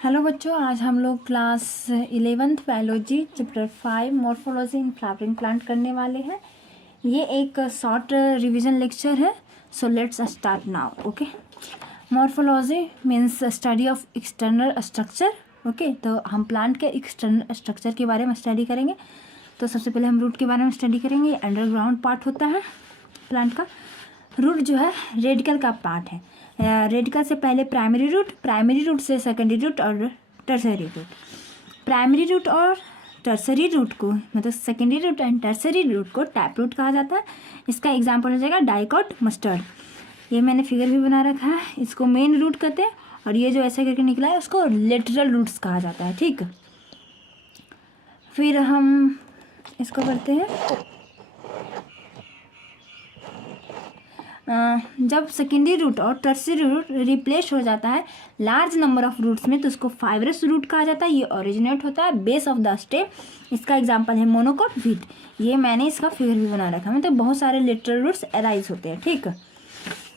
Hello बच्चों, आज हम लोग class 11th biology chapter 5 morphology in flowering plant करने वाले हैं। ये एक शॉर्ट रिवीजन लेक्चर है, so let's start now. Okay, morphology means study of external structure. Okay, तो हम प्लांट के एक्सटर्नल स्ट्रक्चर के बारे में स्टडी करेंगे। तो सबसे पहले हम रूट के बारे में स्टडी करेंगे। अंडरग्राउंड पार्ट होता है प्लांट का। रूट जो है रेडिकल का पार्ट है। रेडिकल से पहले प्राइमरी रूट से सेकेंडरी रूट और टर्सरी रूट। प्राइमरी रूट और टर्सरी रूट को, मतलब secondary root and tertiary root को टैप रूट कहा जाता है। इसका एग्जांपल हो जाएगा डाइकॉट मस्टर्ड। ये मैंने फिगर भी बना रखा है। इसको मेन रूट कहते हैं और ये जो ऐसा करके निकला है उसको लेटरल रूट्स कहा जाता है। ठीक, फिर हम इसको करते हैं। जब सेकेंडरी रूट और टर्सरी रूट रिप्लेस हो जाता है लार्ज नंबर ऑफ रूट्स में, तो उसको फाइब्रस रूट कहा जाता है। ये ओरिजिनेट होता है बेस ऑफ द स्टेम। इसका एग्जांपल है मोनोकोट वीट। ये मैंने इसका फिगर भी बना रखा है। मतलब बहुत सारे लेटरल रूट्स अराइज होते हैं। ठीक,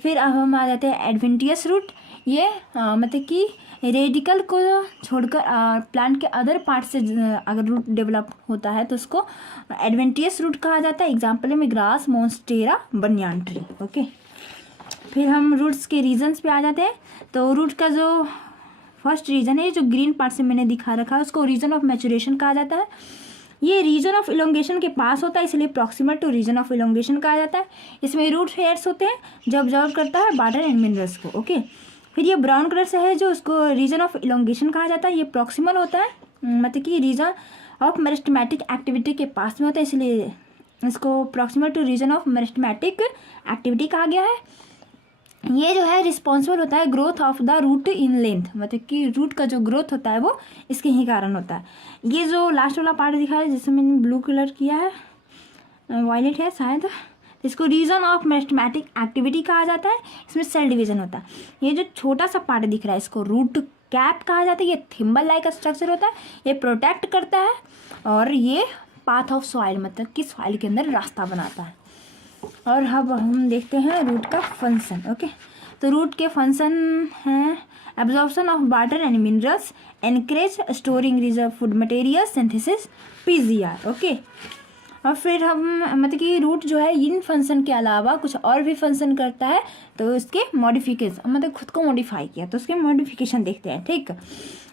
फिर अब हम आ जाते हैं एडवेंटियस रूट। ये मतलब कि रेडिकल को छोड़कर प्लांट के अदर पार्ट से अगर रूट डेवलप होता है तो उसको एडवेंटियस रूट कहा जाता है। एग्जाम्पल में grass, monstera, banyan tree. Okay, फिर हम रूट्स के रीजन्स पे आ जाते हैं। तो रूट का जो फर्स्ट रीजन है, जो ग्रीन पार्ट से मैंने दिखा रखा है, उसको रीजन ऑफ मैचुरेशन कहा जाता है। ये रीजन ऑफ इलोंगेशन के पास होता है, इसलिए proximal to region of elongation कहा जाता है। इसमें रूट हेयर्स होते हैं जो ऑब्जर्व करता है वाटर एंड मिनरल्स को। ओके, फिर ये ब्राउन कलर से है जो उसको रीजन ऑफ इलोंगेशन कहा जाता है। ये प्रॉक्सिमल होता है, मतलब कि रीजन ऑफ मेरिस्टेमेटिक एक्टिविटी के पास में होता है, इसलिए इसको proximal to region of meristematic activity कहा गया है। ये जो है रिस्पॉन्सिबल होता है growth of the root in length, मतलब कि रूट का जो ग्रोथ होता है वो इसके ही कारण होता है। ये जो लास्ट वाला पार्ट दिखा है जिसमें मैंने ब्लू कलर किया है, वायलेट है शायद, इसको रीजन ऑफ मेरिस्टेमेटिक एक्टिविटी कहा जाता है। इसमें सेल डिवीजन होता है। ये जो छोटा सा पार्ट दिख रहा है इसको रूट कैप कहा जाता है। ये थिम्बल लाइक स्ट्रक्चर होता है, ये प्रोटेक्ट करता है और ये पाथ ऑफ सॉइल, मतलब कि सॉइल के अंदर रास्ता बनाता है। और अब हम देखते हैं रूट का फंक्शन। ओके, तो रूट के फंक्शन हैं absorption of water and minerals, encourage storing reserve food material, synthesis, PGR. Okay, और फिर हम मतलब कि रूट जो है इन फंक्शन के अलावा कुछ और भी फंक्शन करता है, तो उसके मॉडिफिकेशन, मतलब खुद को मॉडिफाई किया तो उसके मॉडिफिकेशन देखते हैं। ठीक,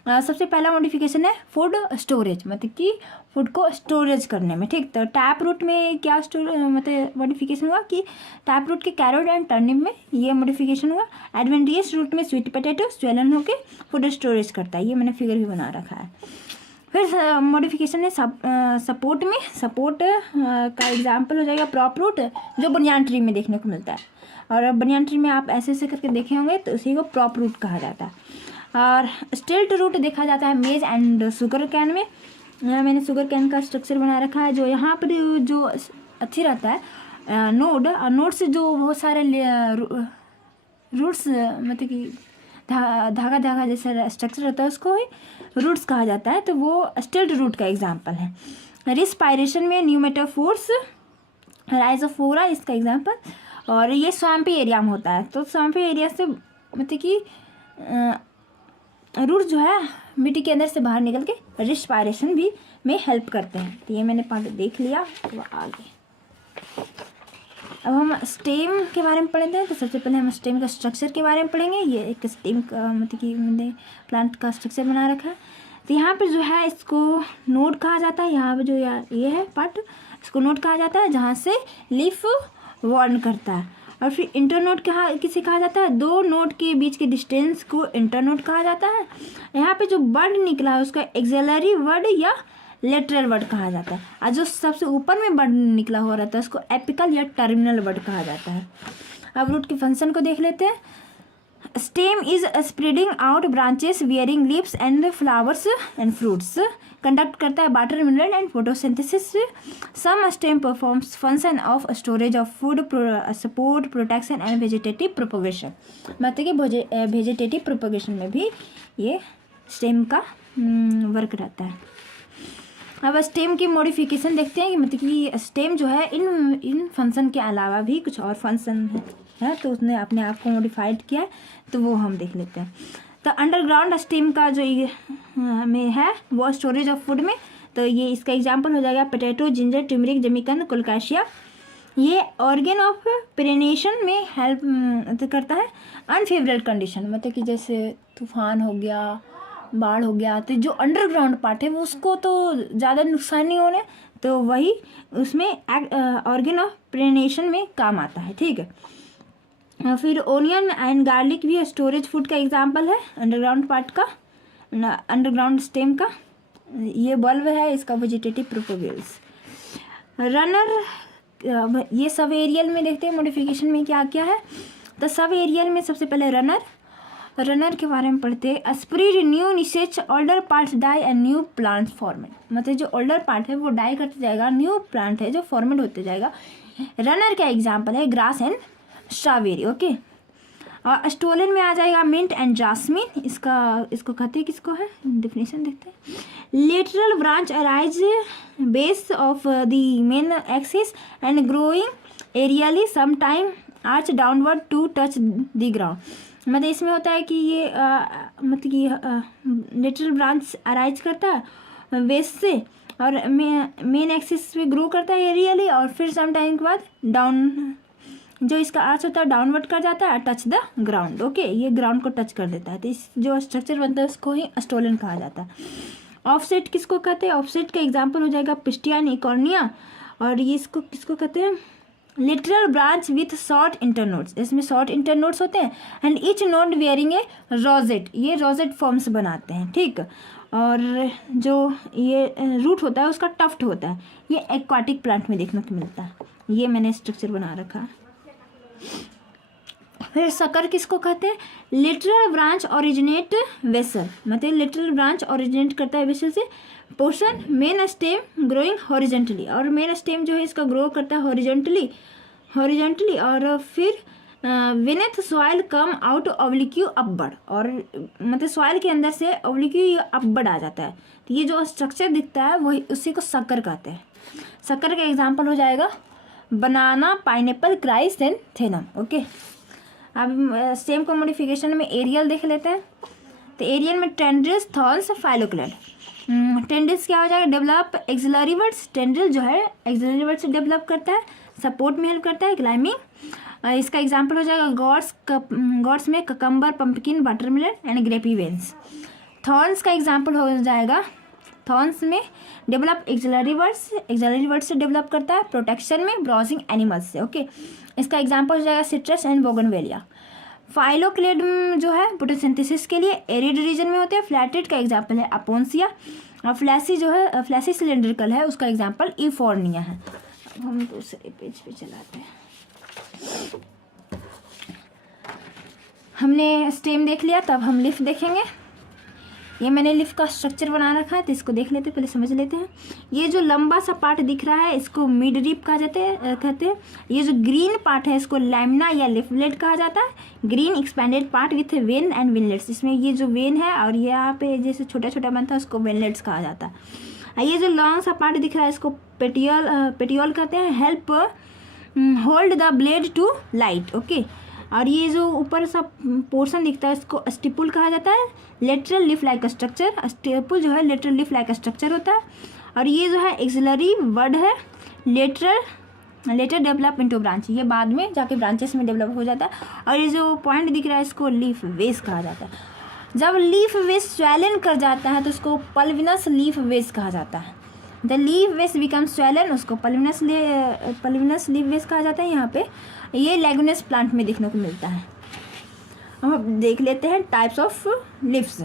सबसे पहला मॉडिफिकेशन है फूड स्टोरेज, मतलब कि फूड को स्टोरेज करने में। ठीक, तो टैप रूट में क्या मतलब मॉडिफिकेशन हुआ कि टैप रूट के कैरोट एंड टर्निप में ये मॉडिफिकेशन हुआ। एडवेंटियस रूट में स्वीट पोटैटो स्वेलन होकर फूड स्टोरेज करता है। ये मैंने फिगर भी बना रखा है। फिर मॉडिफिकेशन है सपोर्ट में। सपोर्ट का एग्जांपल हो जाएगा प्रॉप रूट, जो बनियान ट्री में देखने को मिलता है। और बनियान ट्री में आप ऐसे ऐसे करके देखे होंगे तो उसी को प्रॉप रूट कहा जाता है। और स्टिल्ट रूट देखा जाता है मेज एंड शुगर कैन में। मैंने शुगर कैन का स्ट्रक्चर बना रखा है। जो यहाँ पर जो अच्छी रहता है नोड से जो बहुत सारे रूट्स, मतलब कि धागा धागा जैसा स्ट्रक्चर होता है उसको ही रूट्स कहा जाता है। तो वो स्टिल्ट रूट का एग्जांपल है। रिस्पायरेशन में न्यूमेटोफोर्स, राइजोफोरा इसका एग्जांपल। और ये स्वाम्पी एरिया में होता है। तो स्वाम्पी एरिया से मतलब कि रूट जो है मिट्टी के अंदर से बाहर निकल के रिस्पायरेशन भी में हेल्प करते हैं। तो ये मैंने पार्ट देख लिया। तो आगे अब हम स्टेम के बारे में पढ़ते हैं। तो सबसे पहले हम स्टेम का स्ट्रक्चर के बारे में पढ़ेंगे। ये एक स्टेम का मतलब कि मैंने प्लांट का स्ट्रक्चर बना रखा है। तो यहाँ पर जो है इसको नोड कहा जाता है। यहाँ पर जो ये है पार्ट, इसको नोड कहा जाता है जहाँ से लीफ वार्न करता है। और फिर इंटरनोड किसे कहा जाता है? दो नोड के बीच के डिस्टेंस को इंटरनोड कहा जाता है। यहाँ पे जो वर्ड निकला है उसका एक्सिलरी वर्ड या लेटरल वर्ड कहा जाता है। और जो सबसे ऊपर में वर्ड निकला हुआ रहता है उसको एपिकल या टर्मिनल वर्ड कहा जाता है। अब रूट के फंक्शन को देख लेते हैं। Stem is spreading out branches wearing leaves and flowers and fruits, conduct करता है water mineral and photosynthesis. Some stem performs function of storage of food, support, protection and vegetative propagation, मतलब कि vegetative propagation में भी ये stem का work रहता है। अब स्टेम की मॉडिफिकेशन देखते हैं कि मतलब कि स्टेम जो है इन फंक्शन के अलावा भी कुछ और फंक्शन है तो उसने अपने आप को मॉडिफाइड किया है, तो वो हम देख लेते हैं। तो अंडरग्राउंड स्टेम का जो में है वो स्टोरेज ऑफ फूड में, तो ये इसका एग्जांपल हो जाएगा पोटैटो, जिंजर, टर्मरिक, जमीकंद, कोलोकाशिया। ये ऑर्गन ऑफ पेरिनेशन में हेल्प करता है। अनफेवरेबल कंडीशन मतलब कि जैसे तूफान हो गया, बाढ़ हो गया, तो जो अंडरग्राउंड पार्ट है वो उसको तो ज़्यादा नुकसान नहीं होने, तो वही उसमें ऑर्गन ऑफ पेरिनेशन में काम आता है। ठीक है। फिर ओनियन एंड गार्लिक भी स्टोरेज फूड का एग्जांपल है अंडरग्राउंड पार्ट का, अंडरग्राउंड स्टेम का। ये बल्ब है, इसका वेजिटेटिव प्रोपेगेल्स। रनर, ये सब एरियल में देखते हैं मॉडिफिकेशन में क्या क्या है। तो सब एरियल में सबसे पहले रनर के बारे में पढ़ते हैं। Spread new niches older parts die and new plant format, मतलब जो ओल्डर पार्ट है वो डाई करते जाएगा, न्यू प्लांट है जो फॉर्मेट होते जाएगा। रनर का एग्जांपल है ग्रास एंड स्ट्रॉबेरी। ओके। और स्टोलन में आ जाएगा मिंट एंड जास्मिन, इसको कहते हैं, किसको है डेफिनेशन देखते हैं। Lateral branch arise base of the main axis and growing aerially sometime arch downward to touch the ground, मतलब इसमें होता है कि ये मतलब कि लेटरल ब्रांच अराइज करता है बेस से और मेन एक्सिस पे ग्रो करता है एरियली, और फिर सम टाइम के बाद डाउन जो इसका आर्च होता है डाउनवर्ड कर जाता है, टच द ग्राउंड। ओके, ये ग्राउंड को टच कर देता है, तो इस जो स्ट्रक्चर बनता है उसको ही स्टोलन कहा जाता है। ऑफसेट किसको कहते हैं? ऑफसेट का एग्जांपल हो जाएगा पिस्टिया एंड इकॉर्निया, और ये इसको किसको कहते हैं? Literal branch with short internodes, इसमें शॉर्ट इंटरनोड्स होते हैं and each node wearing A rosette, ये रोजेट फॉर्म्स बनाते हैं। ठीक। और जो ये रूट होता है उसका टफ्ट होता है, ये एक्वाटिक प्लांट में देखने को मिलता है। ये मैंने स्ट्रक्चर बना रखा है। फिर सकर किसको कहते हैं? लिटरल ब्रांच ओरिजिनेट वेसल, मतलब लिटरल ब्रांच ओरिजिनेट करता है वेसल से। Portion main stem growing horizontally, और मेन स्टेम जो है इसका ग्रो करता है हॉरिजेंटली, और फिर विनेथ सॉइल कम आउट ऑब्लिक्यू अपवर्ड, और मतलब सॉइल के अंदर से ऑब्लिक्यू अपवर्ड आ जाता है। तो ये जो स्ट्रक्चर दिखता है वही उसी को सकर कहते हैं। सकर का एग्जांपल हो जाएगा बनाना, पाइनएप्पल, क्राइसेंथेमम। ओके। अब स्टेम को मॉडिफिकेशन में एरियल देख लेते हैं। तो एरियल में टेंड्रिल्स, थॉर्न्स, फाइलोक्लेड। टेंड्रिल्स क्या हो जाएगा? डेवलप एक्सिलरी वर्ड्स, टेंड्रिल जो है एक्सिलरी वर्ड से डेवलप करता है, सपोर्ट में हेल्प करता है, क्लाइंबिंग। इसका एग्जांपल हो जाएगा गॉड्स में cucumber, pumpkin, watermelon and grape vines. Thorns का एग्जांपल हो जाएगा, थॉर्न्स में डेवलप एक्सिलरी वर्ड्स से डेवलप करता है, प्रोटेक्शन में, ब्राउजिंग एनिमल्स से। ओके। इसका एग्जांपल हो जाएगा सिट्रस एंड बोगनवेलिया। फाइलोक्लेड जो है फोटोसिंथेसिस के लिए एरिड रीजन में होते हैं। फ्लैटेड का एग्जांपल है अपोन्सिया, और फ्लैसी जो है फ्लैसी सिलेंड्रिकल है, उसका एग्जांपल इफोर्निया है। अब हम दूसरे पेज पे चलाते हैं। हमने स्टेम देख लिया, तब हम लीफ देखेंगे। ये मैंने लीफ का स्ट्रक्चर बना रखा है, तो इसको देख लेते हैं, पहले समझ लेते हैं। ये जो लंबा सा पार्ट दिख रहा है इसको मिड रिप कहते हैं। ये जो ग्रीन पार्ट है इसको लैमिना या लिफलेट कहा जाता है। Green expanded part with when and veinlets, इसमें ये जो वेन है और यहाँ पे जैसे छोटा छोटा बनता है उसको वेनलेट्स कहा जाता है। ये जो लॉन्ग सा पार्ट दिख रहा है इसको पेटियोल कहते हैं। Help hold the blade to light. Okay. और ये जो ऊपर सा पोर्शन दिखता है इसको स्टिपुल कहा जाता है। Lateral leaf like structure, stipule जो है लेटरल लीफ लाइक स्ट्रक्चर होता है। और ये जो है एक्सिलरी वर्ड है, लेटर डेवलप इनटू ब्रांच, ये बाद में जाके ब्रांचेस में डेवलप हो जाता है। और ये जो पॉइंट दिख रहा है इसको लीफ वेस कहा जाता है। जब लीफ वेस स्वेलन कर जाता है तो उसको पल्विनस लीफ वेस कहा जाता है। द लीफ वेस बिकम स्वेलन, उसको पल्विनस लीफ वेस कहा जाता है। यहाँ पे ये लेगुमिनस प्लांट में देखने को मिलता है। अब देख लेते हैं टाइप्स ऑफ लिप्स।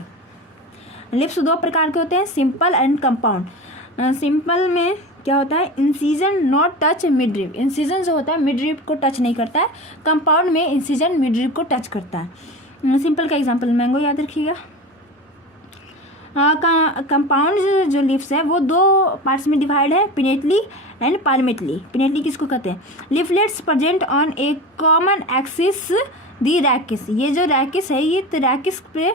लिप्स दो प्रकार के होते हैं, सिंपल एंड कंपाउंड। सिंपल में क्या होता है? Incision not touch mid rib, incision जो होता है मिड रिब को टच नहीं करता है। कंपाउंड में इंसिजन मिड रिब को टच करता है। सिंपल का एग्जांपल मैंगो याद रखिएगा। कंपाउंड जो लिप्स है वो दो पार्ट्स में डिवाइड है, पिनेटली एंड पाल्मेटली। पिनेटली किसको कहते हैं? Leaflets present on A common axis the rachis, ये जो रैकिस है ये तो रैकिस पे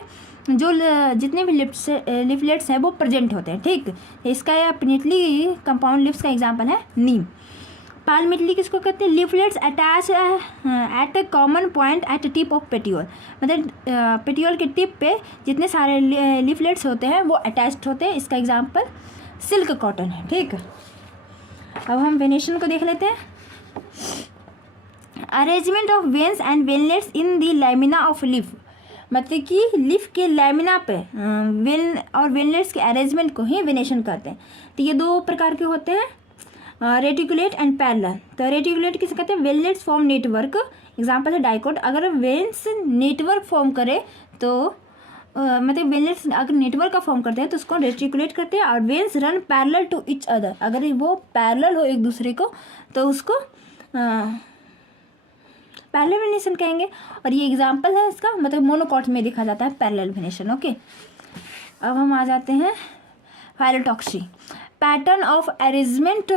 जो जितने भी लिफलेट्स हैं वो प्रेजेंट होते हैं। ठीक, इसका पिनेटली कंपाउंड लिप्स का एग्जांपल है नीम। पाल्मिटली किसको कहते हैं? Leaflets attach at a common point at tip of petiole, मतलब पेटियोल के टिप पे जितने सारे लीफलेट्स होते हैं वो अटैच्ड होते हैं। इसका एग्जांपल सिल्क कॉटन है। ठीक, अब हम वेनेशन को देख लेते हैं। Arrangement of veins and veinlets in the lamina of leaf, मतलब कि लीफ के लैमिना पे वेन और वेनलेट्स के अरेंजमेंट को ही वेनेशन कहते हैं। तो ये दो प्रकार के होते हैं, रेटिकुलेट एंड पैरेलल। तो रेटिकुलेट किसे कहते हैं? वेनलेट्स फॉर्म नेटवर्क, एग्जांपल है डाइकोट। अगर वेन्स नेटवर्क फॉर्म करे तो मतलब वेनलेट्स अगर नेटवर्क का फॉर्म करते हैं तो उसको रेटिकुलेट करते हैं। और veins run parallel to each other, अगर वो पैरेलल हो एक दूसरे को तो उसको पैरेलल वेनेशन कहेंगे। और ये एग्जांपल है इसका, मतलब मोनोकॉट में देखा जाता है पैरेलल वेनेशन। ओके, अब हम आ जाते हैं phyllotaxy, pattern of arrangement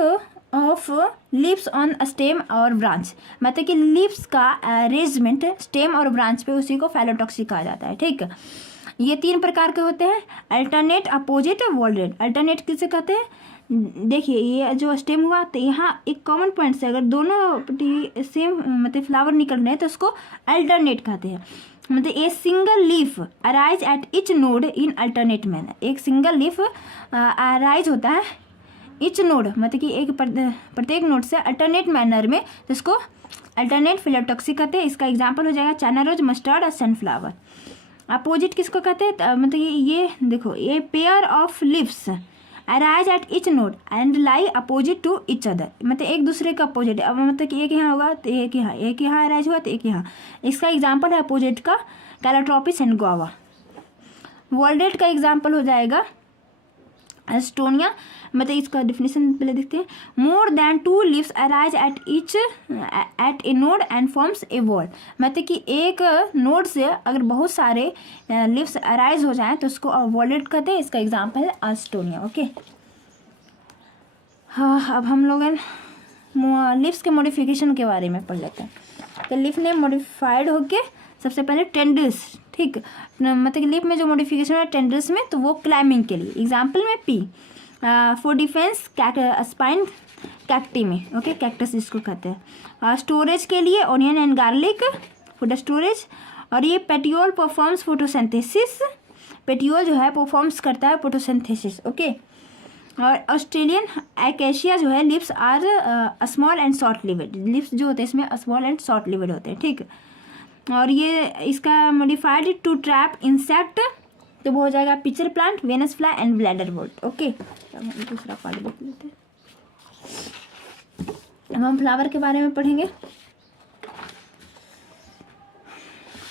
of leaves on stem और ब्रांच, मतलब कि लीव्स का अरेंजमेंट स्टेम और ब्रांच पे, उसी को फाइलोटॉक्सी कहा जाता है। ठीक, ये 3 प्रकार के होते हैं, अल्टरनेट, अपोजिट, वोल्डेड। अल्टरनेट किसे कहते हैं? देखिए ये जो स्टेम हुआ तो यहाँ एक कॉमन पॉइंट से अगर दोनों सेम मतलब फ्लावर निकल रहे हैं तो उसको अल्टरनेट कहते हैं। मतलब a single leaf arise at each node in alternate manner, एक सिंगल लीफ अराइज होता है इच नोड, मतलब कि एक प्रत्येक नोड से अल्टरनेट मैनर में, तो इसको अल्टरनेट फाइलोटॉक्सी कहते हैं। इसका एग्जांपल हो जाएगा चाइना रोज, मस्टर्ड और सनफ्लावर। अपोजिट किसको कहते हैं? मतलब ये देखो, ये pair of leaves arise at each node and lie opposite to each other, मतलब एक दूसरे का अपोजिट। अब मतलब कि एक यहाँ होगा तो एक यहाँ अराइज हुआ तो एक यहाँ। इसका एग्जांपल है अपोजिट का कैलाट्रोपिस एंड गुआवा। वोल्डेड का एग्जांपल हो जाएगा एस्टोनिया, मतलब इसका डिफिनेशन पहले देखते हैं। More than 2 leaves arise eight A node and forms a wall, मतलब कि एक नोड से अगर बहुत सारे लीव्स अराइज हो जाएं तो उसको वॉलेट कहते हैं। इसका एग्जांपल है एस्टोनिया। ओके, हाँ, अब हम लोग लीव्स के मॉडिफिकेशन के बारे में पढ़ लेते हैं। तो लीफ ने मॉडिफाइड होके सबसे पहले टेंडल्स, ठीक, मतलब कि लीफ में जो मॉडिफिकेशन है टेंडल्स में, तो वो क्लाइंबिंग के लिए, एग्जांपल में P, for defence spine cacti में। ओके, कैक्टस जिसको कहते हैं। स्टोरेज के लिए onion and garlic for the storage. और ये पेटियोल परफॉर्म्स फोटोसिंथेसिस, पेटियोल जो है परफॉर्म्स करता है फोटोसिंथेसिस। ओके, और ऑस्ट्रेलियन एकेशिया जो है leaves are small and short lived, leaves जो होते हैं इसमें स्मॉल एंड शॉर्ट लिवेड होते हैं। ठीक, और ये इसका मॉडिफाइड टू ट्रैप इंसेक्ट, तो वो हो जाएगा pitcher plant, Venus fly and bladderwort. Okay, हम दूसरा पार्ट देख लेते हैं। अब हम फ्लावर के बारे में पढ़ेंगे।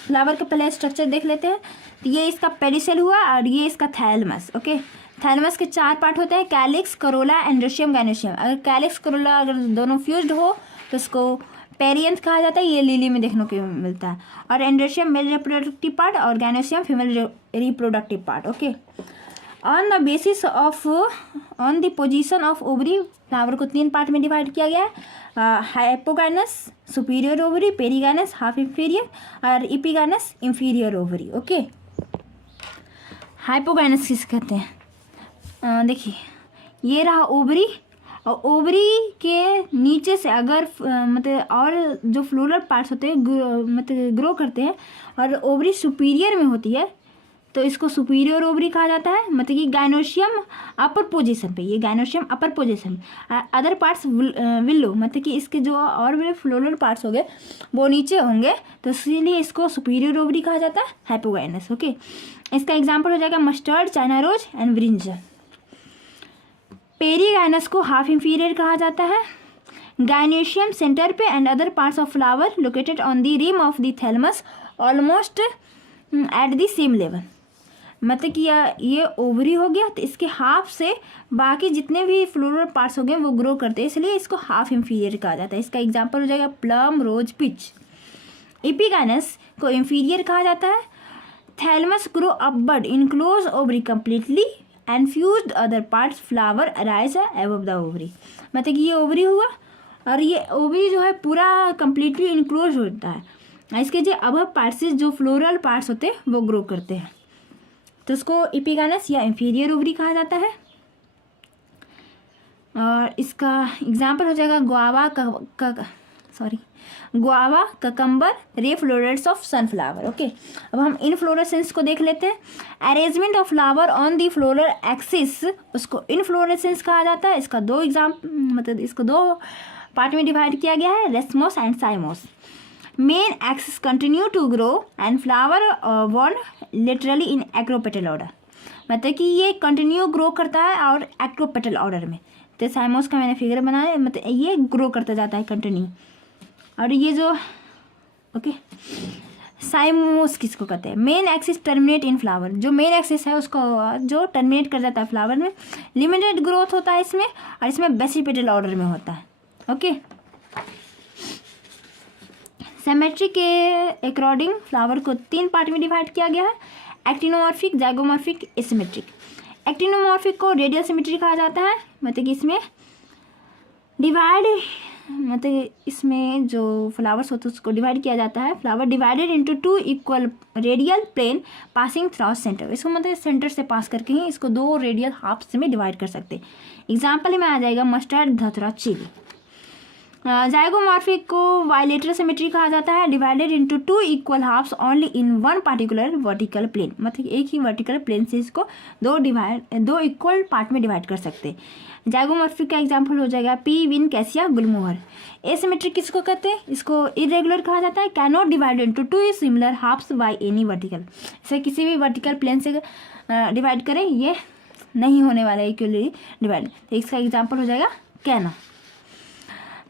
फ्लावर का पहले स्ट्रक्चर देख लेते हैं। तो ये इसका पेडिसेल हुआ और ये इसका थैलमस। ओके, थैलमस के 4 पार्ट होते हैं, कैलिक्स, करोला, एंड्रोशियम, गायनोशियम। अगर कैलिक्स करोला अगर दोनों फ्यूज्ड हो तो उसको पेरियंथ कहा जाता है, ये लिली में देखने को मिलता है। और एंड्रोशियम मेल रिप्रोडक्टिव पार्ट और gynoecium female reproductive part. Okay, on the basis of on the position of ovary, flower को 3 पार्ट में डिवाइड किया गया है, hypogynous superior ovary, perigynous half inferior और इपीगाइनस इंफीरियर ओवरी। ओके, हाइपोगाइनस किस कहते हैं? देखिए ये रहा ओवरी, और ओवरी के नीचे से अगर मतलब और जो फ्लोरल पार्ट्स होते हैं मतलब ग्रो करते हैं और ओवरी सुपीरियर में होती है तो इसको सुपीरियर ओवरी कहा जाता है। मतलब कि गायनोशियम अपर पोजीशन पे, ये गायनोशियम अपर पोजीशन, अदर पार्ट्स विल्लो, मतलब कि इसके जो और भी फ्लोरल पार्ट्स हो गए वो नीचे होंगे, तो इसीलिए इसको सुपीरियर ओवरी कहा जाता है, हाइपोगाइनस। ओके, इसका एग्जाम्पल हो जाएगा mustard, China rose and brinjal. Perigynous को हाफ इंफीरियर कहा जाता है। गायनेशियम सेंटर पे and other parts of flower located on the rim of the thalamus almost at the same level. मतलब कि ये ओवरी हो गया तो इसके हाफ से बाकी जितने भी फ्लोरल पार्ट्स हो गए वो ग्रो करते हैं, इसलिए इसको हाफ इंफीरियर कहा जाता है। इसका एग्जांपल हो जाएगा प्लम, रोज, पिच। एपिगाइनस को इंफीरियर कहा जाता है। Thalamus grow upward in close ovary completely and fused other parts flower arise above the ovary. मतलब कि ये ओवरी हुआ और ये ओवरी जो है पूरा कंप्लीटली इनक्लोज होता है, इसके जो अबव पार्ट्स से जो फ्लोरल पार्ट्स होते हैं वो ग्रो करते हैं, तो उसको एपिगाइनस या इंफीरियर ओवरी कहा जाता है। और इसका एग्जाम्पल हो जाएगा guava, cucumber, ray florets of sunflower. Okay, अब हम इनफ्लोरेसेंस को देख लेते हैं। Arrangement of flower on the floral axis, उसको इनफ्लोरेसेंस कहा जाता है। इसका इसको दो पार्ट में डिवाइड किया गया है, racemose and cymose. Main axis continue to grow and flower one literally in acropetal order, मतलब कि ये कंटिन्यू ग्रो करता है और एक्रोपेटल ऑर्डर में। तो साइमोस का मैंने फिगर बनाया, मतलब ये ग्रो करता जाता है कंटिन्यू। और ये जो साइमोस किसको कहते हैं? मेन एक्सिस टर्मिनेट इन फ्लावर, जो मेन एक्सिस है उसको जो टर्मिनेट कर जाता है फ्लावर में। लिमिटेड ग्रोथ होता है इसमें, और इसमें बेसिपेटल ऑर्डर में होता है। ओके, सिमेट्री के अकॉर्डिंग फ्लावर को 3 पार्ट में डिवाइड किया गया है, एक्टिनोमॉर्फिक, जाइगोमॉर्फिक, एसिमेट्रिक। एक्टिनोमॉर्फिक को रेडियल सिमेट्री कहा जाता है, मतलब कि इसमें इसमें जो फ्लावर्स होते हैं उसको डिवाइड किया जाता है। Flower divided into 2 equal radial plane passing through centre, इसको मतलब सेंटर से पास करके ही इसको 2 रेडियल हाफ्स में डिवाइड कर सकते हैं। एग्जाम्पल में आ जाएगा मस्टर्ड, धतूरा, चिली। जाइगोमॉर्फिक को बाइलेटरल सिमेट्री कहा जाता है, divided into 2 equal halves only in one particular vertical plane, मतलब एक ही वर्टिकल प्लेन से इसको 2 इक्वल पार्ट में डिवाइड कर सकते हैं। जाइगोमॉर्फिक का एग्जांपल हो जाएगा pea, bean, cassia, gulmohar. Asymmetric किसको कहते हैं? इसको इरेगुलर कहा जाता है, can not divide into 2 similar halves by any vertical, इसे किसी भी वर्टिकल प्लेन से डिवाइड करें ये नहीं होने वाला है इक्वली डिवाइड। तो इसका एग्जाम्पल हो जाएगा कैना।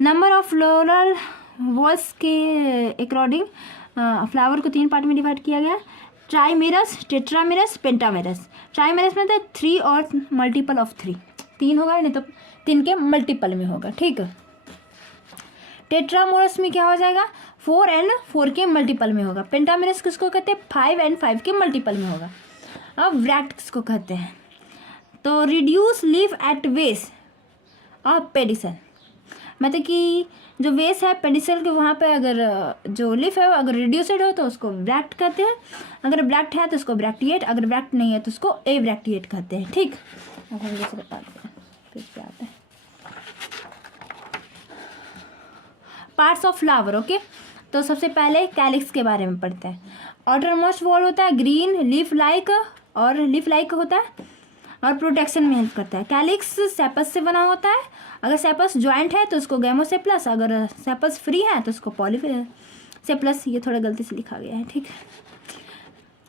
नंबर ऑफ फ्लोरल वॉल्स के अकॉर्डिंग फ्लावर को 3 पार्ट में डिवाइड किया गया, ट्राइमेरस, टेट्रामेरस, पेंटामेरस। ट्राइमेरस में 3 और मल्टीपल ऑफ 3, 3 होगा नहीं तो 3 के मल्टीपल में होगा। ठीक है, टेट्रामेरस में क्या हो जाएगा? 4 और 4 के मल्टीपल में होगा। पेंटामेरस किसको कहते हैं? 5 और 5 के मल्टीपल में होगा। अब व्रैक्ट किसको कहते हैं? तो reduce leaf at base of pedicel, मतलब कि जो बेस है पेडिसल के वहाँ पे अगर जो लीफ है अगर रिड्यूसड हो तो उसको ब्रैक्ट कहते हैं, अगर ब्रैक्ट है तो उसको ब्रैक्टिएट, अगर ब्रैक्ट नहीं है तो उसको ए ब्रैक्टिएट कहते हैं। ठीक, अब हम दूसरे पार्ट पे आते हैं, पार्ट्स ऑफ फ्लावर। ओके, तो सबसे पहले कैलिक्स के बारे में पढ़ते हैं। आउटर मोस्ट वॉल होता है ग्रीन, लीफ लाइक होता है और प्रोटेक्शन में हेल्प करता है। कैलिक्स सेपस से बना होता है, अगर सेपस ज्वाइंट है तो उसको गैमोसेप्लस, अगर सेपस फ्री है तो उसको पॉलीसेप्लस। ये थोड़ा गलती से लिखा गया है। ठीक,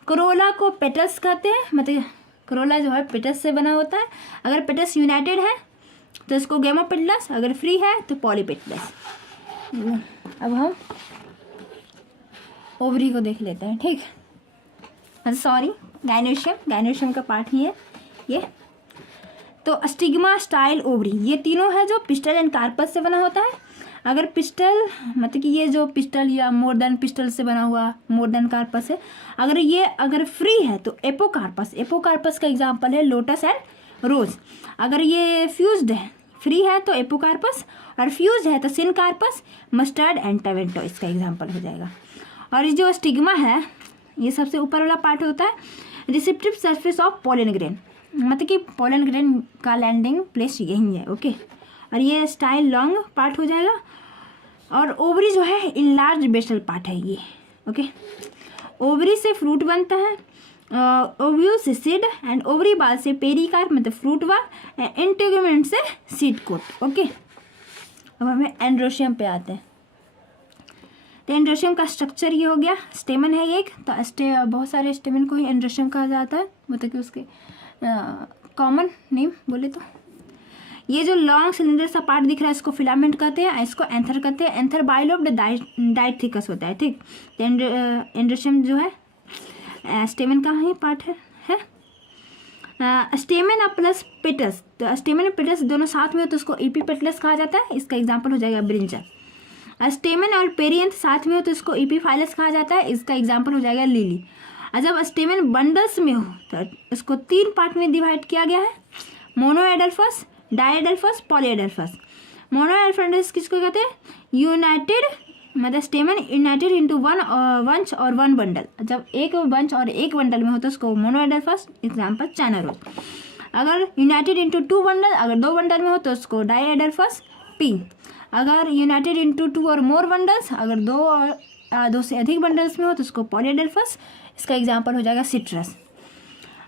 कोरोला को पेटल्स कहते हैं, मतलब कोरोला जो है पेटल्स से बना होता है, अगर पेटल्स यूनाइटेड है तो इसको गैमोपेटलस, अगर फ्री है तो पॉलीपेटलस। अब हम ओवरी को देख लेते हैं। ठीक, सॉरी, गाइनोशियम का पार्ट ही है ये। तो स्टिग्मा, स्टाइल, ओवरी, ये तीनों है जो पिस्टल एंड कार्पस से बना होता है। अगर पिस्टल मतलब कि ये जो पिस्टल या मोर देन पिस्टल से बना हुआ मोर देन कार्पस है, अगर फ्री है तो एपोकार्पस का एग्जांपल है लोटस एंड रोज। अगर ये फ्यूज्ड है, फ्री है तो एपोकार्पस, और फ्यूज है तो सिनकार्पस, मस्टर्ड एंड टवेंटो इसका एग्जाम्पल हो जाएगा। और ये जो स्टिग्मा है ये सबसे ऊपर वाला पार्ट होता है receptive surface of pollen grain, मतलब कि पोलन ग्रेन का लैंडिंग प्लेस यही है। ओके, और ये स्टाइल लॉन्ग पार्ट हो जाएगा। और ओवरी जो है इनलार्ज बेसल पार्ट है ये। ओके, ओवरी से फ्रूट बनता है, ओव्यूल से सीड, एंड ओवरी बाल से पेरिकार्प मतलब फ्रूट बाल, इंटेगुमेंट से सीड कोट। ओके, अब हमें एंड्रोशियम पे आते हैं। तो एंड्रोशियम का स्ट्रक्चर ये हो गया, स्टेमन है एक, तो बहुत सारे स्टेमन को ही एंड्रोशियम कहा जाता है, मतलब कि उसके कॉमन नेम बोले तो ये जो लॉन्ग सिलेंडर सा पार्ट दिख रहा है इसको फिलामेंट कहते हैं, इसको एंथर कहते हैं। एंथर बाइलोब्ड डाइट थिकस होता है। ठीक, तो एंड्रोशियम जो है स्टेमन का ही पार्ट है। स्टेमन प्लस पेटस, तो स्टेमन और पेटस दोनों साथ में हो तो उसको एपीपेटलस कहा जाता है, इसका एग्जाम्पल हो जाएगा ब्रिंजल। स्टेमन और पेरियंथ साथ में हो तो इसको एपीफाइलस कहा जाता है, इसका एग्जाम्पल हो जाएगा लिली। और जब स्टेमन बंडल्स में हो तो इसको 3 पार्ट में डिवाइड किया गया है, मोनोएडल्फस, डाइएडल्फस, पॉलीएडल्फस। मोनोएडल्फस किसको कहते हैं? यूनाइटेड, मतलब स्टेमन यूनाइटेड इनटू वन बंच और वन बंडल, जब एक बंच और एक बंडल में हो तो उसको मोनोएडल्फस, एग्जाम्पल चाइना रोज। अगर यूनाइटेड इंटू 2 बंडल, अगर 2 बंडल में हो तो उसको डाईएडल्फस पी। अगर यूनाइटेड इंटू 2 और मोर बंडल्स, अगर 2 से अधिक बंडल्स में हो तो उसको पॉलीएडल्फस। इसका एग्जांपल हो जाएगा सिट्रस।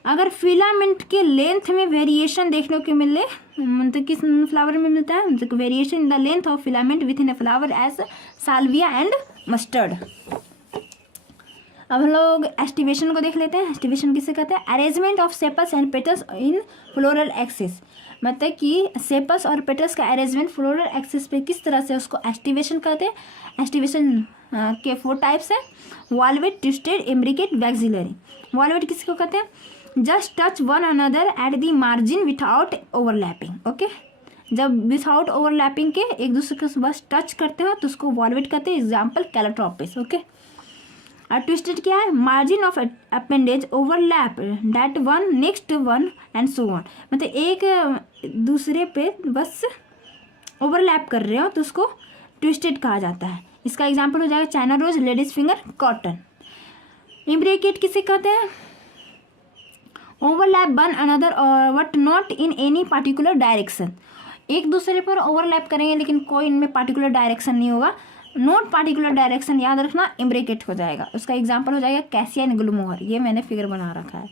अगर फिलामेंट के लेंथ में वेरिएशन देखने को मिले, मतलब किस फ्लावर में मिलता है, मतलब variation in the length of filament within a flower as salvia and mustard. अब हम लोग एस्टिवेशन को देख लेते हैं। एस्टिवेशन किसे कहते हैं? Arrangement of sepals and petals in floral axis, मतलब कि सेपस और पेटल्स का अरेंजमेंट फ्लोरल एक्सिस पे किस तरह से, उसको एस्टिवेशन कहते हैं। एस्टिवेशन के 4 टाइप्स है, valvate, twisted, imbricate, vexillary. Valvate किसको कहते हैं? Just touch one another at the margin without overlapping. Okay, जब विथआउट ओवरलैपिंग के एक दूसरे को बस टच करते हो तो उसको वॉल्वेट कहते हैं। Example Calotropis. ओके, और ट्विस्टेड क्या है? Margin of appendage overlap that one next one and so on, मतलब एक दूसरे पे बस ओवरलैप कर रहे हो तो उसको ट्विस्टेड कहा जाता है। इसका एग्जाम्पल हो जाएगा China rose, lady's finger, cotton. Imbricate किसे कहते हैं? Overlap one another but not in any particular direction, एक दूसरे पर ओवरलैप करेंगे लेकिन कोई इनमें पार्टिकुलर डायरेक्शन नहीं होगा। नॉट पार्टिकुलर डायरेक्शन याद रखना, इम्ब्रिकेट हो जाएगा। उसका एग्जांपल हो जाएगा कैसिया एंड ग्लूमोहर। ये मैंने फिगर बना रखा है।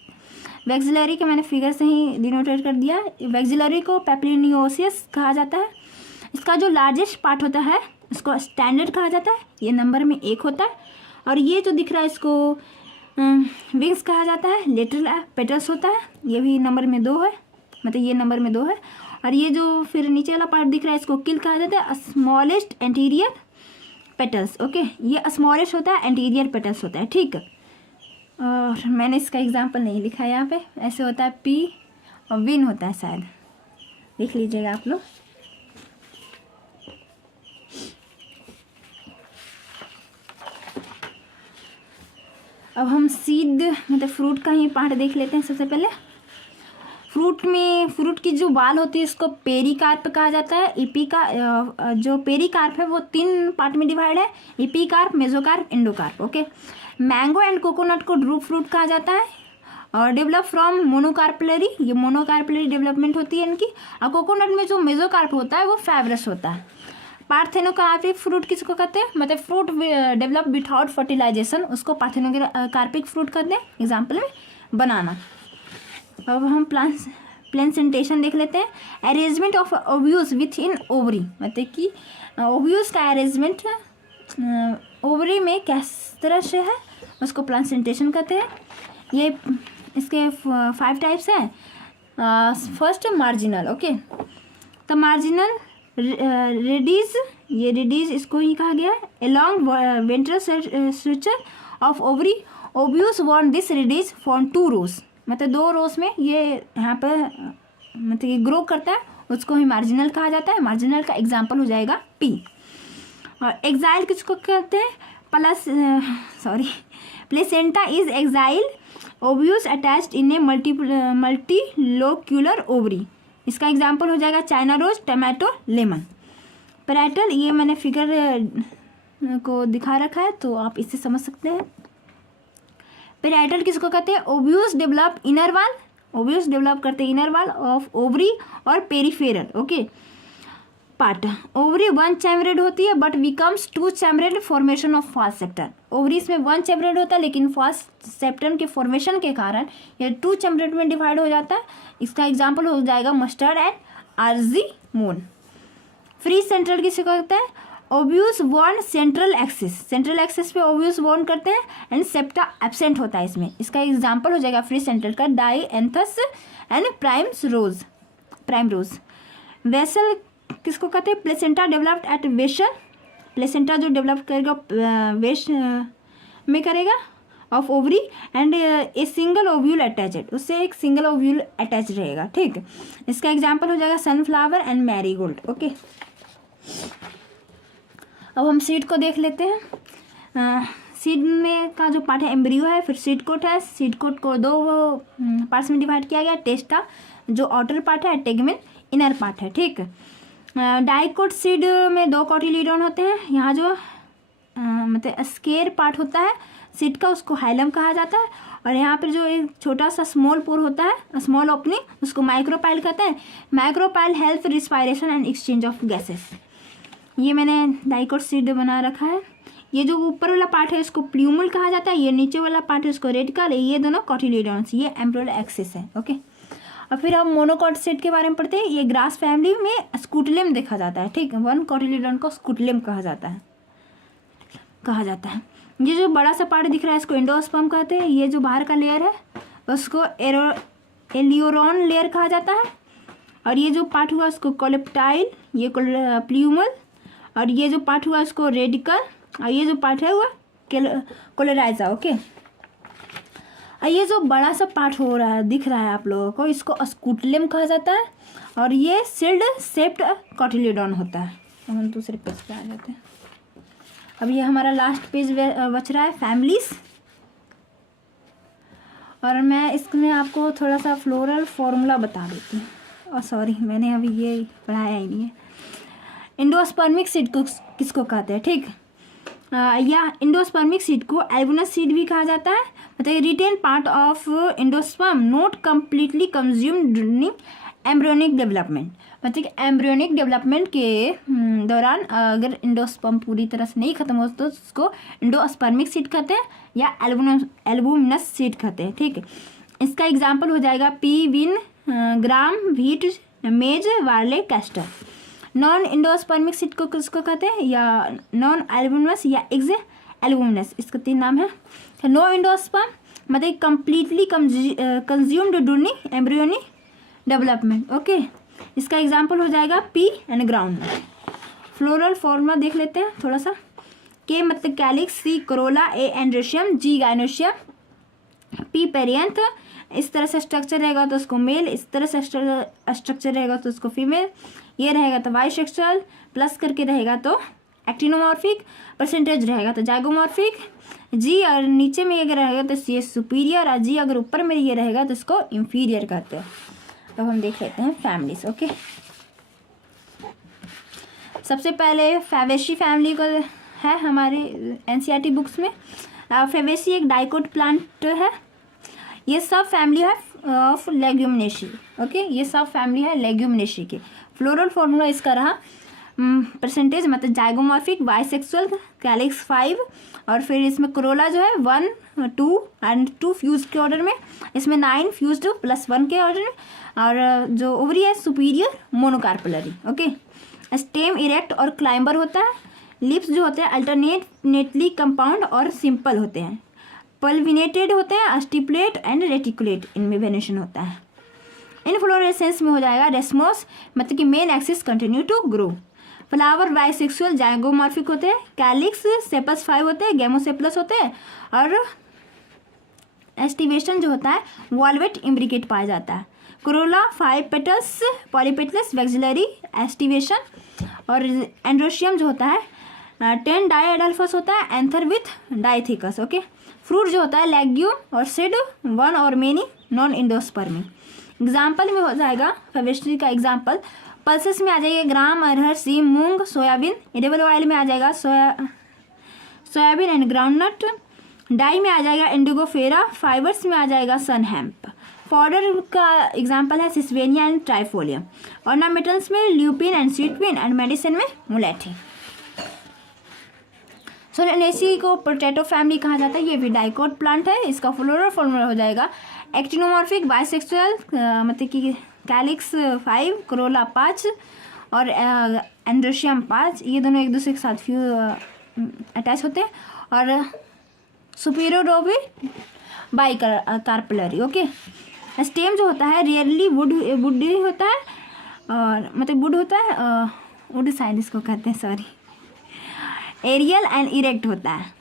वैक्सिलरी के मैंने फिगर से ही डिनोटेट कर दिया। वैक्सिलरी को पेप्लिनियोसियस कहा जाता है। इसका जो लार्जेस्ट पार्ट होता है उसको स्टैंडर्ड कहा जाता है, ये नंबर में 1 होता है। और ये जो दिख रहा है इसको विंग्स कहा जाता है। लेटरल पेटल्स होता है, ये भी नंबर में 2 है, मतलब ये नंबर में 2 है। और ये जो फिर नीचे वाला पार्ट दिख रहा है इसको किल कहा जाता है। Smallest anterior petals. ओके, ये स्मॉलेस्ट होता है, एंटीरियर पेटल्स होता है। ठीक है, और मैंने इसका एग्जांपल नहीं लिखा है यहाँ पे। ऐसे होता है पी और विन होता है, शायद लिख लीजिएगा आप लोग। अब हम सीड मतलब फ्रूट का ही पार्ट देख लेते हैं। सबसे पहले फ्रूट की जो बाल होती है इसको पेरिकार्प कहा जाता है। जो पेरिकार्प है वो 3 पार्ट में डिवाइड है, epicarp, mesocarp, endocarp. Okay, mango and coconut को ड्रूप फ्रूट कहा जाता है और डेवलप फ्रॉम मोनोकार्पलरी, ये मोनोकार्पलरी डेवलपमेंट होती है इनकी। और कोकोनट में जो मेसोकार्प होता है वो फाइब्रस होता है। पार्थेनोकार्पिक फ्रूट किसको कहते हैं? मतलब फ्रूट डेवलप विथआउट फर्टिलाइजेशन, उसको पार्थेनोकार्पिक फ्रूट कहते हैं। एग्जाम्पल में बनाना। अब हम प्लेसेंटेशन देख लेते हैं। Arrangement of ovules with in ovary, मतलब कि ओव्यूल्स का अरेंजमेंट ओवरी में किस तरह से है उसको प्लेसेंटेशन कहते हैं। ये इसके 5 टाइप्स हैं। First marginal. ओके, तो मार्जिनल रेडीज, ये रेडीज इसको ही कहा गया है। Along ventral structure of ovary, ovules von this Reddy's form 2 रोज, मतलब 2 रोज में ये यहाँ पर मतलब ये ग्रो करता है, उसको ही मार्जिनल कहा जाता है। मार्जिनल का एग्जाम्पल हो जाएगा पी। और एक्साइल किसको कहते हैं? Placenta is axile ovules attached in a multilocular ovary. इसका एग्जाम्पल हो जाएगा China rose, tomato, lemon. Parietal, ये मैंने फिगर को दिखा रखा है तो आप इससे समझ सकते हैं। पैराइटल किसको कहते हैं? ओव्यूल्स डेवलप इनर वाल, ओव्यूल्स डेवलप करते हैं इनर वाल ऑफ ओवरी और peripheral. Okay, part. Ovary 1 chambered होती है but becomes 2 chambered formation of fast septum. Ovaries में 1 चैम्बर्ड होता है लेकिन फास्ट सेप्टम के फॉर्मेशन के कारण ये 2 चैम्बर्ड में डिवाइड हो जाता है। इसका एग्जाम्पल हो जाएगा mustard and Argemone. Free central किसे कहते हैं? Ovules born central axis, central axis पे ओव्यूल्स बॉर्न करते हैं एंड सेप्टा एब्सेंट होता है इसमें। इसका एग्जाम्पल हो जाएगा फ्री सेंट्रल का डाईएंथस एंड प्राइम रोज। वेसल किसको कहते हैं? Placenta developed eight vessel, placenta जो डेवलप करेगा वेस्ट में करेगा of ovary and a single ovule attached, उससे एक सिंगल ओव्यूल अटैच रहेगा। ठीक, इसका एग्जाम्पल हो जाएगा सनफ्लावर एंड मैरीगोल्ड। ओके, अब हम सीड को देख लेते हैं। सीड में का जो पार्ट है एम्ब्रियो है, फिर सीड कोट है। सीड कोट को 2 पार्ट्स में डिवाइड किया गया। टेस्टा जो आउटर पार्ट है, टेगमेन इनर पार्ट है। ठीक, डाइकोट सीड में 2 कॉटिलीडोन होते हैं। यहाँ जो मतलब स्केयर पार्ट होता है सीड का उसको हाइलम कहा जाता है और यहाँ पर जो एक छोटा सा स्मॉल पोर होता है, स्मॉल ओपनिंग, उसको माइक्रोपाइल कहते हैं। Micropyle help respiration and exchange of gases. ये मैंने डाइकोट सीड बना रखा है। ये जो ऊपर वाला पार्ट है इसको प्ल्यूमल कहा जाता है, ये नीचे वाला पार्ट है इसको रेडिकल, ये दोनों कॉटिलिडॉन्स, ये एम्ब्रियोल एक्सिस है। ओके, और फिर हम मोनोकॉट सेट के बारे में पढ़ते हैं। ये ग्रास फैमिली में स्कूटलेम देखा जाता है, ठीक है। वन कॉटिलिडॉन को स्कूटलेम कहा जाता है। ये जो बड़ा सा पार्ट दिख रहा है इसको एंडोस्पर्म कहते हैं। ये जो बाहर का लेयर है उसको एलियोरॉन लेयर कहा जाता है। और ये जो पार्ट हुआ उसको कोलेप्टाइल, ये प्ल्यूमल, और ये जो पार्ट हुआ उसको रेडिकल, और ये जो पार्ट है वो कोलेराइजा। ओके, और ये जो बड़ा सा पार्ट हो रहा है दिख रहा है आप लोगों को, इसको स्कूटलेम कहा जाता है। और ये सील्ड शेप्ड कॉटिलिडॉन होता है। हम दूसरे पेज पे आ जाते हैं। अब ये हमारा लास्ट पेज बच रहा है, फैमिलीज। और मैं इसमें आपको थोड़ा सा फ्लोरल फॉर्मूला बता देती हूँ। और सॉरी, मैंने अभी ये पढ़ाया ही नहीं है। एंडोस्पर्मिक सीड को किसको कहते हैं, ठीक। या एंडोस्पर्मिक सीड को एल्बुनस सीड भी कहा जाता है। मतलब retain part of endosperm not completely consumed during embryonic development. मतलब एम्ब्रियोनिक डेवलपमेंट के दौरान अगर एंडोस्पर्म पूरी तरह से नहीं खत्म हो तो उसको एंडोस्पर्मिक सीड कहते हैं या एल्बुमिनस सीड कहते हैं, ठीक है। इसका एग्जाम्पल हो जाएगा पी, विन, ग्राम, व्हीट, मेज, वार्ले, कैस्टर। नॉन एंडोस्पर्मिक सीड को किसको कहते हैं, या नॉन एल्बुमिनस या एक्स एल्बुमिनस, इसका 3 नाम है। नो एंडोस्पर्म मतलब completely consumed during embryonic development. Okay, इसका एग्जाम्पल हो जाएगा P and ground. Floral formula देख लेते हैं थोड़ा सा। के मतलब कैलिक्स, सी कोरोला, ए एंड्रोशियम, जी गाइनोशियम, पी पेरियंथ। इस तरह से स्ट्रक्चर रहेगा तो उसको मेल, इस तरह से स्ट्रक्चर रहेगा तो उसको फीमेल, ये रहेगा तो बाइसेक्सुअल, प्लस करके रहेगा तो एक्टिनोमॉर्फिक, परसेंटेज रहेगा तो जाइगोमॉर्फिक। जी और नीचे में अगर रहेगा तो सी सुपीरियर, और जी अगर ऊपर में ये रहेगा तो इसको इंफीरियर कहते हैं। तो हम देख लेते हैं फैमिलीज। ओके, सबसे पहले फैबेसी फैमिली को है हमारे एनसीईआरटी बुक्स में। फैबेसी एक डाइकोट प्लांट है। ये सब फैमिली है ऑफ लेग्यूमिनेसी। ओके, ये सब फैमिली है लेग्यूमिनेसी के। फ्लोरल फॉर्मूला इसका रहा परसेंटेज मतलब जाइगोमॉर्फिक, बाइसेक्सुअल, कैलिक्स 5, और फिर इसमें कोरोला जो है 1, 2 एंड 2 फ्यूज के ऑर्डर में, इसमें 9 फ्यूज्ड +1 के ऑर्डर में, और जो ओवरी है superior monocarpellary. Okay, stem erect और क्लाइंबर होता है। लिप्स जो होते हैं अल्टरनेटली कंपाउंड और सिंपल होते हैं। पल्विनेटेड होते हैं, स्टिपुलेट एंड रेटिकुलेट, इनमें वेरिएशन होता है। इनफ्लोरेसेंस में हो जाएगा रेस्मोस मतलब कि main axis continue to grow. Flower bisexual zygomorphic होते हैं। कैलिक्स सेपस 5 होते हैं, गेमोसेपलस होते हैं, और एस्टिवेशन जो होता है वॉल्वेट इम्ब्रिकेट पाया जाता है। Corolla 5 petals, polypetalous, vexillary, aestivation, और एंड्रोशियम जो होता है 10 डाइएडल्फस होता है, एंथर विथ डाइथिकस। ओके, फ्रूट जो होता है लेग्यूम और सीड 1 और मेनी नॉन एंडोस्पर्मिक। एग्जाम्पल में हो जाएगा फैबेसी का एग्जाम्पल। पल्सेस में आ जाएगा ग्राम, अरहर, सीम, मूंग, सोयाबीन। एडिबल ऑयल में आ जाएगा सोयाबीन एंड ग्राउंडनट। डाई में आ जाएगा इंडिगोफेरा। फाइबर्स में आ जाएगा सन हेम्प। पाउडर का एग्जाम्पल है सिस्वेनिया एंड ट्राइफोलियम। ऑर्नामेंटल्स में ल्यूपिन एंड स्वीटपिन, एंड मेडिसिन में मुलेठी। सोलेनेसी को पोटैटो फैमिली कहा जाता है। ये भी डाइकोट प्लांट है। इसका फ्लोरल फॉर्मूला हो जाएगा एक्टिनोमॉर्फिक, बाइसेक्सुअल मतलब कि कैलिक्स 5, कोरोला 5 और एंड्रोशियम 5। ये दोनों एक दूसरे के साथ अटैच होते हैं। और सुपीरियर रो भी बाई कार्पलरी। ओके, स्टेम जो होता है रियरली वुड होता है, और मतलब वुड होता है, वुड साइड इसको कहते हैं, सॉरी, एरियल एंड इरेक्ट होता है।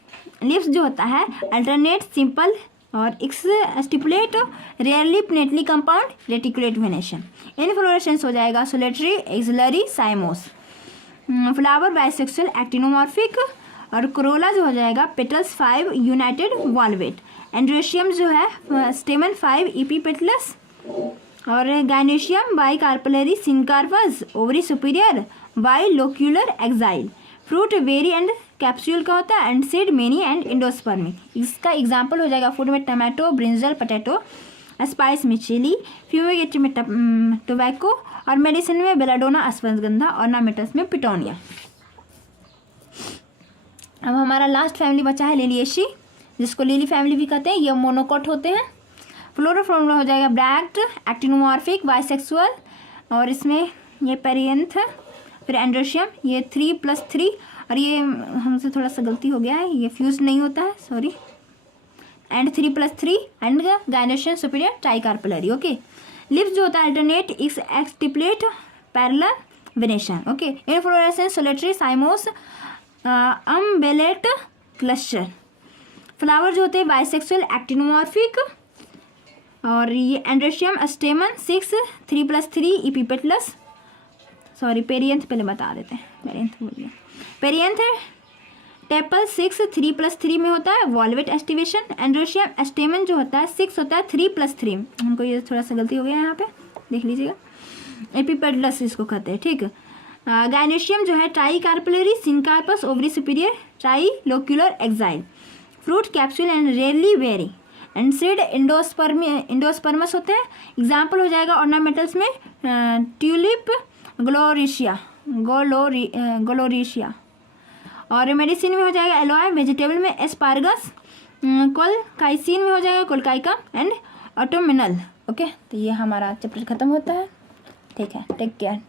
लिप्स जो होता है अल्टरनेट, सिंपल और stipulate, rarely pinnately compound, reticulate venation. Inflorescence हो जाएगा solitary, axillary, cymose. Flower bisexual, actinomorphic, और कोरोला जो हो जाएगा पेटल्स 5 यूनाइटेड वॉल्वेट। एंड्रोशियम जो है स्टेमन 5 इपीपेटलस, और gynoecium bicarpellary, syncarpous, ovary superior, bilocular axile. Fruit berry and capsule का होता है, and seed many and endospermic. इसका एग्जाम्पल हो जाएगा फूड में टमाटो, ब्रिंजल, पोटैटो, स्पाइस में चिली, फ्यूमिगेट में टोबैको, और मेडिसिन में बेलाडोना, अश्वगंधा, ऑर्नामेटस में पिटोनिया। अब हमारा लास्ट फैमिली बचा है लिलिएशी, जिसको लिली फैमिली भी कहते हैं। ये मोनोकोट होते हैं। फ्लोरोफोरा हो जाएगा ब्रैक्ट, एक्टिनोमॉर्फिक, बाइसेक्सुअल, और इसमें ये पेरियंथ, फिर एंड्रोशियम, ये 3+3, और ये हमसे थोड़ा सा गलती हो गया है, ये फ्यूज नहीं होता है, sorry, and 3+3 and gynoecium superior tricarpellary. Okay, leaves जो होता है alternate, exstipulate, parallel, venation. Okay, inflorescence solitary, cymose, umbellate, cluster. Flower जो होते हैं बाइसेक्सुअल, एक्टिनोमॉर्फिक, और ये androecium, stamen 6, 3+3, epipetalous, sorry perianth पहले बता देते हैं, पेरियंथ बोल गया, पेरियंथ टेपल 6, 3+3 में होता है, वॉल्वेट एस्टिवेशन। एंड्रोशियम स्टेमन जो होता है 6 होता है, 3+3, हमको ये थोड़ा सा गलती हो गया है यहाँ पे, देख लीजिएगा, एपिपेडलस इसको कहते हैं, ठीक। गायनेशियम जो है tricarpellary, syncarpous, ovary superior, trilocular, axile. Fruit capsule and rarely berry, and seed endospermous होते हैं। एग्जाम्पल हो जाएगा ऑर्नामेंटल्स में ट्यूलिप, ग्लोरिशिया, और मेडिसिन में हो जाएगा एलोए, वेजिटेबल में एस्पार्गस, कोलकाइसिन में हो जाएगा कोलकाइका एंड ऑटोमिनल। ओके, तो ये हमारा चैप्टर खत्म होता है। ठीक है, टेक केयर।